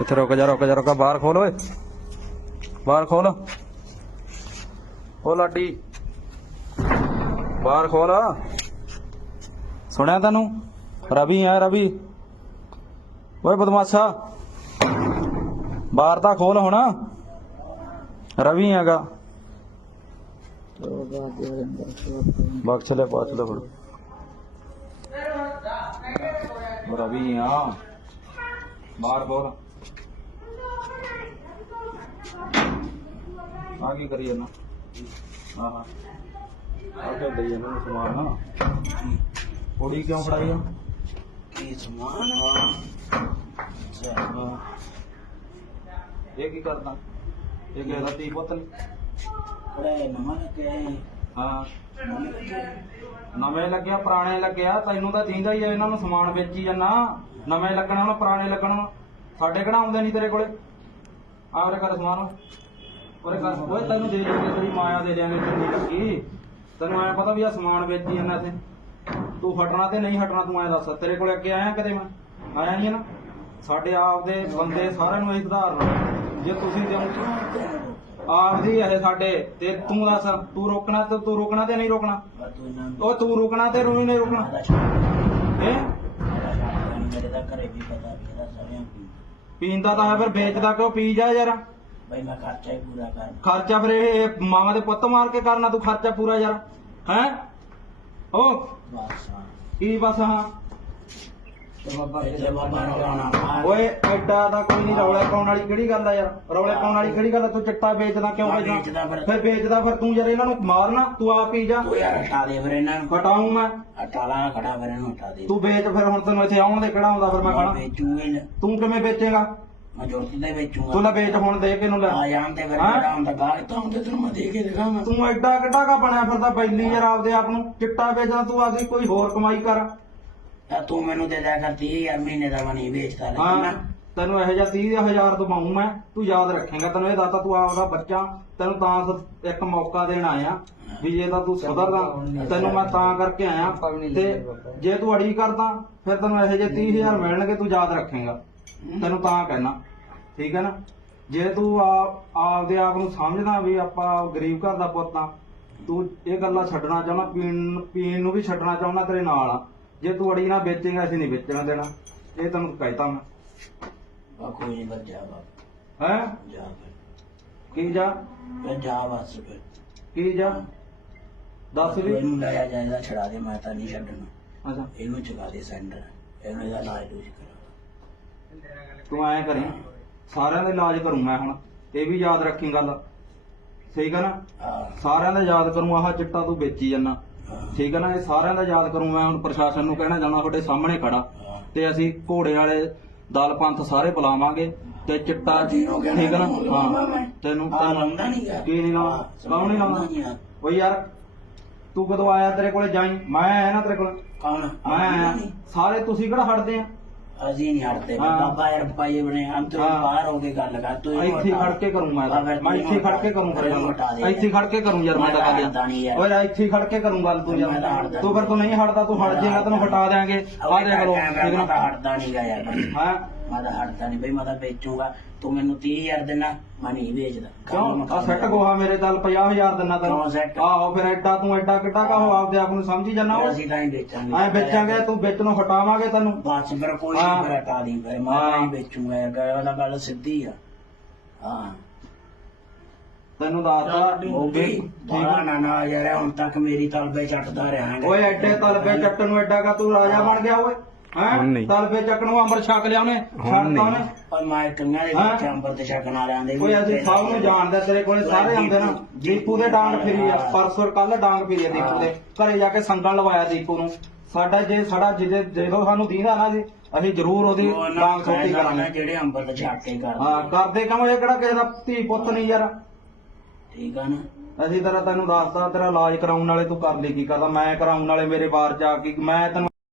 ਇੱਥੇ ਰੁਕ ਜਾ ਰੁਕ ਜਾ ਰੁਕ ਬਾਹਰ ਖੋਲ ਓਏ ਬਾਹਰ ਖੋਲ ਓ ਲਾਡੀ ਬਾਹਰ ਖੋਲ ਸੁਣਿਆ ਤੈਨੂੰ ਰਵੀ ਆ ਰਵੀ ਓਏ ਬਦਮਾਸ਼ਾ ਬਾਹਰ ਤਾਂ ਖੋਲ ਹੁਣ ਰਵੀ ਆਗਾ ਬਾਕਸ ਲੈ ਪਾਚ ਲੈ ਹੁਣ ਰਵੀ ਆ ਬਾਹਰ ਬੋਲ ਆ ਕੀ ਕਰੀ ਜਾਨਾ ਹਾਂ ਹਾਂ ਆ ਕੇ ਦਈ ਜਾਨਾ ਨੂੰ ਸਮਾਨ ਨਾ ਥੋੜੀ ਕਿਉਂ ਫੜਾਈ ਆ ਕੀ ਸਮਾਨ ਹਾਂ ਅੱਛਾ ਇਹ ਕੀ ਕਰਦਾ ਇਹ ਕਿ ਰਤੀ ਬੋਤਲ ਬੜੇ ਨਮਨ ਕੇ ਹਾਂ ਨਵੇਂ ਲੱਗਿਆ ਪੁਰਾਣੇ ਲੱਗਿਆ ਤੈਨੂੰ ਤਾਂ ਚਾਹੀਦਾ ਹੀ ਇਹਨਾਂ ਨੂੰ ਸਮਾਨ ਵੇਚੀ ਜਾਂਦਾ ਨਵੇਂ ਲੱਗਣ ਹੁਣ ਪੁਰਾਣੇ ਲੱਗਣ ਸਾਡੇ ਕਿਹੜਾ ਆਉਂਦੇ ਨਹੀਂ ਤੇਰੇ ਕੋਲੇ ਆਹ ਰੇ ਕਰ ਸਮਾਨ ਉਹਰੇ ਕਰ ਕੋਈ ਤੈਨੂੰ ਦੇ ਦੇ ਤੇਰੀ ਮਾਇਆ ਦੇ ਦੇਣਗੇ ਕਿੰਨੀ ਲੱਗੀ ਤੈਨੂੰ ਐ ਪਤਾ ਵੀ ਆ ਸਮਾਨ ਵੇਚੀ ਜਾਂਦਾ ਇੱਥੇ ਤੂੰ ਹਟਣਾ ਤੇ ਨਹੀਂ ਹਟਣਾ ਤੂੰ ਐ ਦੱਸ ਤੇਰੇ ਕੋਲੇ ਅੱਗੇ ਆਇਆ ਕਦੇ ਮੈਂ ਆਇਆ ਨਹੀਂ ਨਾ ਸਾਡੇ ਆਪ ਦੇ ਬੰਦੇ ਸਾਰਿਆਂ ਨੂੰ ਇਹ ਸੁਧਾਰਨ ਜੇ ਤੁਸੀਂ ਆਪ ਆਖਦੀ ਇਹ ਸਾਡੇ ਤੇ ਤੂੰ ਦੱਸ ਤੂੰ ਰੋਕਣਾ ਤੇ ਤੂੰ ਰੋਕਣਾ ਤੇ ਨਹੀਂ ਰੋਕਣਾ ਉਹ ਤੂੰ ਰੋਕਣਾ ਤੇ ਰੋਣੀ ਨਹੀਂ ਰੋਕਣਾ ਪੀਂਦਾ ਤਾਂ ਹੈ ਫਿਰ ਵੇਚਦਾ ਕਿਉਂ ਪੀ ਜਾ ਯਾਰ ਬਈ ਮੈਂ ਖਰਚਾ ਹੀ ਪੂਰਾ ਕਰ ਖਰਚਾ ਫਿਰ ਇਹ ਮਾਵਾਂ ਦੇ ਪੁੱਤ ਮਾਰ ਕੇ ਕਰਨਾ ਤੂੰ ਖਰਚਾ ਪੂਰਾ ਯਾਰ ਹੈ ਓ ਬਸ हाँ ਕੀ ਬਸ ਹਾਂ ਓਏ ਐਡਾ ਦਾ ਕੋਈ ਨਹੀਂ ਰੌਲੇ ਪਾਉਣ ਵਾਲੀ ਕਿਹੜੀ ਗੱਲ ਆ ਯਾਰ ਰੌਲੇ ਪਾਉਣ ਵਾਲੀ ਕਿਹੜੀ ਗੱਲ ਆ ਤੂੰ ਚਿੱਟਾ ਵੇਚਦਾ ਕਿਉਂ ਵੇਚਦਾ ਫਿਰ ਵੇਚਦਾ ਫਿਰ ਤੂੰ ਯਾਰ ਇਹਨਾਂ ਨੂੰ ਮਾਰਨਾ ਤੂੰ ਆਪ ਹੀ ਜਾ ਓਏ ਯਾਰ ਹਟਾ ਦੇ ਫਿਰ ਇਹਨਾਂ ਨੂੰ ਹਟਾਉਂ ਮੈਂ ਹਟਾਲਾ ਖੜਾ ਫਿਰ ਇਹਨਾਂ ਨੂੰ ਹਟਾ ਦੇ ਤੂੰ ਵੇਚ ਫਿਰ ਹੁਣ ਤੈਨੂੰ ਇੱਥੇ ਆਉਣ ਦੇ ਕਿਹੜਾ ਆਉਂਦਾ ਫਿਰ ਮੈਂ ਖਾਣਾ ਤੂੰ ਕਿਵੇਂ ਵੇਚੇਗਾ ਮੈਂ ਜੋਤੀ ਦੇ ਵੇਚੂਗਾ ਤੂੰ ਨਾ ਵੇਚ ਹੁਣ ਦੇ ਕੇ ਨੂੰ ਲੈ ਆ ਜਾਣ ਤੇ ਫਿਰ ਮੇਰਾ ਹੁੰਦਾ ਗਾਲ ਤਾਂ ਹੁੰਦੇ ਤੈਨੂੰ ਮੈਂ ਦੇ ਕੇ ਦਿਖਾਵਾਂ ਤੂੰ ਐਡਾ ਕਿੱਡਾ ਕਾ ਬਣਿਆ ਫਿਰਦਾ ਬੈਲੀ ਯਾਰ ਆਪਦੇ ਆਪ ਨੂੰ ਚਿੱਟਾ ਵੇਚਦਾ ਤੂੰ ਆਪਦੀ ਕੋਈ ਹੋਰ ਕਮਾਈ ਕਰ ਤਾਂ ਤੂੰ ਮੈਨੂੰ ਦੇ ਦਿਆ ਕਰ 30000 ਮਹੀਨੇ ਦਾ ਮਨੀ ਵੇਚਦਾ ਹਾਂ ਰਹਿਣਾ ਤੈਨੂੰ ਇਹੋ ਜਿਹਾ 30000 ਦਵਾਉਂ ਮੈਂ ਤੂੰ ਯਾਦ ਰੱਖੇਂਗਾ ਤੈਨੂੰ ਇਹ ਦਾਤਾ ਤੂੰ ਆਪਦਾ ਬੱਚਾ ਤੈਨੂੰ ਤਾਂ ਇੱਕ ਮੌਕਾ ਦੇਣ ਆਇਆ ਵੀ ਜੇ ਤਾਂ ਤੂੰ ਸੁਧਰਦਾ ਤੈਨੂੰ ਮੈਂ ਤਾਂ ਕਰਕੇ ਆਇਆ ਤੇ ਜੇ ਤੂੰ ਅੜੀ ਕਰਦਾ ਫਿਰ ਤੈਨੂੰ ਇਹੋ ਜਿਹੇ 30000 ਮਿਲਣਗੇ ਤੂੰ ਯਾਦ ਰੱਖੇਂਗਾ ਤੈਨੂੰ ਤਾਂ ਕਹਿਣਾ ਠੀਕ ਹੈ ਨਾ ਜੇ ਤੂੰ ਆ ਆਪਦੇ ਆਪ ਨੂੰ ਸਮਝਦਾ ਵੀ ਆਪਾਂ ਗਰੀਬ ਘਰ ਦਾ ਪੁੱਤ ਆ ਤੂੰ ਇਹ ਗੱਲਾਂ ਛੱਡਣਾ ਚਾਹਣਾ ਪੀਣ ਪੀਣ ਨੂੰ ਵੀ ਛੱਡਣਾ ਚਾਹੁੰਦਾ ਤੇਰੇ ਨਾਲ ਆ ਜੇ ਤੂੰ ਅੜੀ ਨਾ ਵੇਚੇਗਾ ਅਸੀਂ ਨਹੀਂ ਵੇਚਣਾ ਦੇਣਾ ਇਹ ਤੈਨੂੰ ਕਹਿਤਾ ਮੈਂ ਆ ਕੋਈ ਨਹੀਂ ਬਸ ਜਾ ਬਾ ਹੈ ਜਾ ਫਿਰ ਕੀ ਜਾ ਮੈਂ ਜਾ ਬਸ ਫਿਰ ਕੀ ਜਾ ਦੱਸ ਵੀ ਇਹਨੂੰ ਲਾਇਆ ਜਾਏਗਾ ਛੜਾ ਦੇ ਮੈਂ ਤਾਂ ਨਹੀਂ ਛੱਡਣਾ ਅੱਛਾ ਇਹਨੂੰ ਚੁਕਾ ਦੇ ਸੈਂਟਰ ਇਹਨੂੰ ਇਹਦਾ ਇਲਾਜ ਲੂਜ ਕਰਾ ਤੂੰ ਐਂ ਕਰੀ ਸਾਰਿਆਂ ਦਾ ਇਲਾਜ ਕਰੂੰ ਮੈਂ ਹੁਣ ਇਹ ਵੀ ਯਾਦ ਰੱਖੀ ਗੱਲ ਸਹੀ ਹੈ ਨਾ ਸਾਰਿਆਂ ਦਾ ਯਾਦ ਕਰੂੰ ਆਹ ਚਿੱਟਾ ਤੂੰ ਵੇਚੀ ਜਾਂਦਾ ਠੀਕ ਹੈ ਨਾ ਇਹ ਸਾਰਿਆਂ ਦਾ ਯਾਦ ਕਰੂੰ ਮੈਂ ਹੁਣ ਪ੍ਰਸ਼ਾਸਨ ਨੂੰ ਕਹਿਣਾ ਜਾਣਾ ਤੁਹਾਡੇ ਸਾਹਮਣੇ ਖੜਾ ਤੇ ਅਸੀਂ ਘੋੜੇ ਵਾਲੇ ਦਲ ਪੰਥ ਸਾਰੇ ਬੁਲਾਵਾਂਗੇ ਤੇ ਚਿੱਟਾ ਠੀਕ ਹੈ ਨਾ ਹਾਂ ਤੈਨੂੰ ਆਉਂਦਾ ਨਹੀਂ ਕੀ ਨਹੀਂ ਨਾ ਕੌਣ ਨਹੀਂ ਆਉਂਦਾ ਓ ਯਾਰ ਤੂੰ ਕਦੋਂ ਆਇਆ ਤੇਰੇ ਕੋਲੇ ਜਾਈ ਮੈਂ ਆਇਆ ਨਾ ਤੇਰੇ ਕੋਲ ਕੌਣ ਮੈਂ ਆਇਆ ਸਾਰੇ ਤੁਸੀਂ ਕਿਹੜਾ ਹਟਦੇ ਆ ਅਸੀਂ ਨਹੀਂ ਹਟਦੇ ਬਾਬਾ ਯਾਰ ਪਾਈ ਬਣੇ ਹਮ ਤੋਂ ਬਾਹਰ ਹੋ ਕੇ ਗੱਲ ਕਰ ਤੂੰ ਇੱਥੇ ਖੜ ਕੇ ਕਰੂੰ ਮੈਂ ਤਾਂ। ਮੈਂ ਇੱਥੇ ਖੜ ਕੇ ਕਰੂੰ ਫਿਰ ਇਹਨੂੰ ਦੇ। ਇੱਥੇ ਖੜ ਕੇ ਕਰੂੰ ਯਾਰ ਮੈਂ ਤਾਂ ਮੈਂ ਨਹੀਂ ਓਏ ਯਾਰ ਇੱਥੇ ਖੜ ਕੇ ਕਰੂੰ ਗੱਲ ਤੂੰ ਯਾਰ ਤੂੰ ਫਿਰ ਤੂੰ ਨਹੀਂ ਹਟਦਾ ਤੂੰ ਹਟ ਜੇਗਾ ਤੈਨੂੰ ਹਟਾ ਦੇਾਂਗੇ ਆ ਦੇ ਕਰੋ ਠੀਕ ਨਾ ਹਟਦਾ ਨਹੀਂਗਾ ਯਾਰ ਹਾਂ ਮਾਦਾ ਹੜਤਾ ਨਹੀਂ ਬਈ ਮਾਦਾ ਵੇਚੂਗਾ ਤੂੰ ਮੈਨੂੰ 30000 ਦੇਣਾ ਮੈਂ ਨਹੀਂ ਵੇਚਦਾ ਕਿਉਂ ਆ ਸੈੱਟ ਗੋਹਾ ਮੇਰੇ ਨਾਲ 50000 ਦਿੰਨਾ ਕਿਉਂ ਤੈਨੂੰ ਆਹੋ ਫਿਰ ਐਡਾ ਤੂੰ ਐਡਾ ਕਿੱਡਾ ਕਹੋ ਆਪਦੇ ਆਪ ਨੂੰ ਸਮਝੀ ਜਾਣਾ ਫਿਰ ਅਸੀਂ ਤਾਂ ਹੀ ਵੇਚਾਂਗੇ ਐ ਵੇਚਾਂਗੇ ਤੂੰ ਵਿੱਚ ਨੂੰ ਹਟਾਵਾਂਗੇ ਤੈਨੂੰ ਬਸ ਫਿਰ ਕੋਈ ਨਹੀਂ ਫਿਰ ਹਟਾ ਦੀ ਫਿਰ ਮੈਂ ਨਹੀਂ ਵੇਚੂਗਾ ਯਾਰ ਗੱਲ- ਗੱਲ ਸਿੱਧੀ ਆ ਹਾਂ ਤੈਨੂੰ ਦੱਸਦਾ ਮੋਗੀ ਵੀ ਬਾਲਾ ਨਾ ਨਾ ਯਾਰ ਹੁਣ ਤੱਕ ਮੇਰੀ ਤਲਬੇ ਚੱਟਦਾ ਰਿਹਾ ਓਏ ਐਡੇ ਤਲਬੇ ਚੱਟਣ ਨੂੰ ਐਡਾ ਕਾ ਤੂੰ ਰਾਜਾ ਬਣ ਗਿਆ ਓਏ ਹਾਂ ਨਹੀਂ। ਤਲਫੇ ਚੱਕਣ ਉਹ ਅੰਬਰ ਛੱਕ ਲਿਆ ਉਹਨੇ ਹੁਣ ਛੱਡਤਾ ਨਹੀਂ। ਉਹਨੇ ਪਰ ਮੈਂ ਕੰਨਾਂ ਦੇ ਵਿੱਚ ਅੰਬਰ ਤੇ ਛੱਕਣ ਵਾਲਿਆਂ ਦੇ ਕੋਈ ਅਸੀਂ ਸਭ ਨੂੰ ਜਾਣਦਾ ਤੇਰੇ ਕੋਲੇ ਸਾਰੇ ਆਉਂਦੇ ਨਾ ਦੀਪੂ ਦੇ ਡਾਂਗ ਫਿਰੀ ਆ ਪਰਸੋਂ ਕੱਲ ਡਾਂਗ ਫਿਰੀ ਆ ਦੀਪੂ ਦੇ ਘਰੇ ਜਾ ਕੇ ਸੰਗਲ ਲਵਾਇਆ ਦੀਪੂ ਨੂੰ ਸਾਡਾ ਜੇ ਸਾਡਾ ਜਿਹਦੇ ਜਦੋਂ ਸਾਨੂੰ ਦੀਂਦਾ ਨਾ ਜੀ ਅਸੀਂ ਜ਼ਰੂਰ ਉਹਦੀ ਡਾਂਗ ਸੋਟੀ ਕਰਾਂਗੇ ਜਿਹੜੇ ਅੰਬਰ ਤੇ ਛੱਕ ਕੇ ਹਾਂ ਕਰਦੇ ਕਰਦੇ ਕੰਮ ਇਹ ਕਿਹੜਾ ਕਿਸੇ ਦਾ ਧੀ ਪੁੱਤ ਨਹੀਂ ਯਾਰ ਠੀਕ ਆ ਨਾ ਅਸੀਂ ਤੇਰਾ ਤੈਨੂੰ ਦੱਸਦਾ ਤੇਰਾ ਇਲਾਜ ਕਰਾਉਣ ਵਾਲੇ ਤੂੰ ਕਰ ਲਈ ਕੀ ਕਰਦਾ ਮੈਂ ਕਰਾਉਣ ਵਾਲੇ ਮੇਰੇ ਬਾਹਰ ਜਾ ਕੇ ਮੈਂ ਤੈਨੂੰ